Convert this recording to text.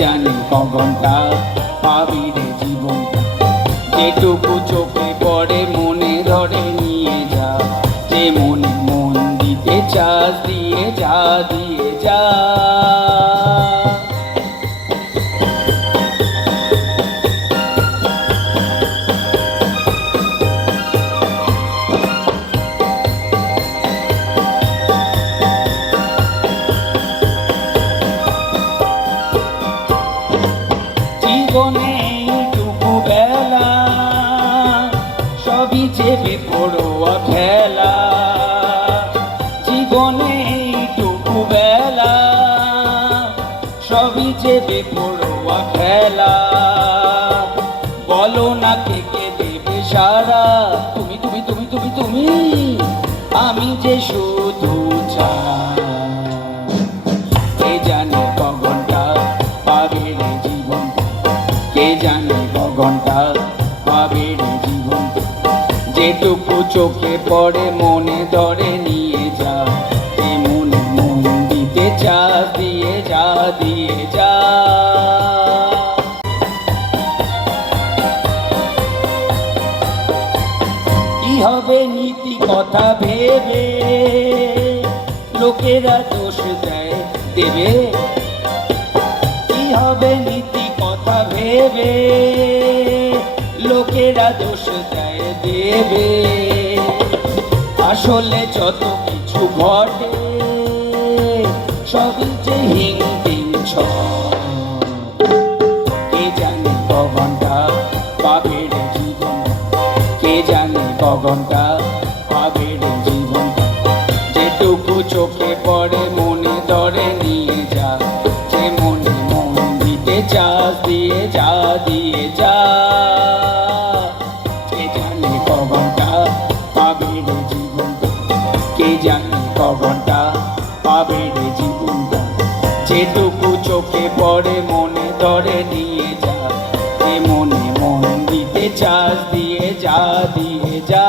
জানে কখনটা পাবি রে জীবন, যেটুকু চোখে পড়ে মনে ধরে নিয়ে যা, যে মনে মন দিতে চাস দিয়ে যা, দিয়ে যা। জীবনে এইটুকু বেলা সবই যে বেপরোয়া খেলা, জীবনে এইটুকু বেলা সবই যে বেপরোয়া খেলা। বলো না কে কে দেবে সারা, তুমি তুমি তুমি তুমি তুমি, আমি যে শুধু ছাড়া। কে জানে কখনটা পাবে রে জীবন, কে জানে কখনটা পাবে রে জীবন, যেটুকু চোখে পড়ে মনে ধরে নিয়ে যা, যে মনে মন দিতে চাস দিয়ে যা, দিয়ে যা। কি হবে নীতি কথা ভেবে লোকেরা দোষ দেয় দেবে, কি হবে নীতি কথা ভেবে লোকেরা দোষ দেয় দেবে। আসলে যত কিছু ঘটে সবই যে হিং হিং ছল, কে জানে কখনটা পাবে রে জীবন, কে জানে কখনটা পাবে রে জীবন, যেটুকু চোখে পড়ে মনে ধরে নিয়ে যা, যে মনে মন দিতে চাস দিয়ে যা, দিয়ে যা। কে জানে কখনটা পাবে রে জীবন, কে জানে কখনটা পাবে রে জীবনটা, যেটুকু চোখে পড়ে মনে ধরে নিয়ে যা, যে মনে মন দিতে চাস দিয়ে যা, দিয়ে যা।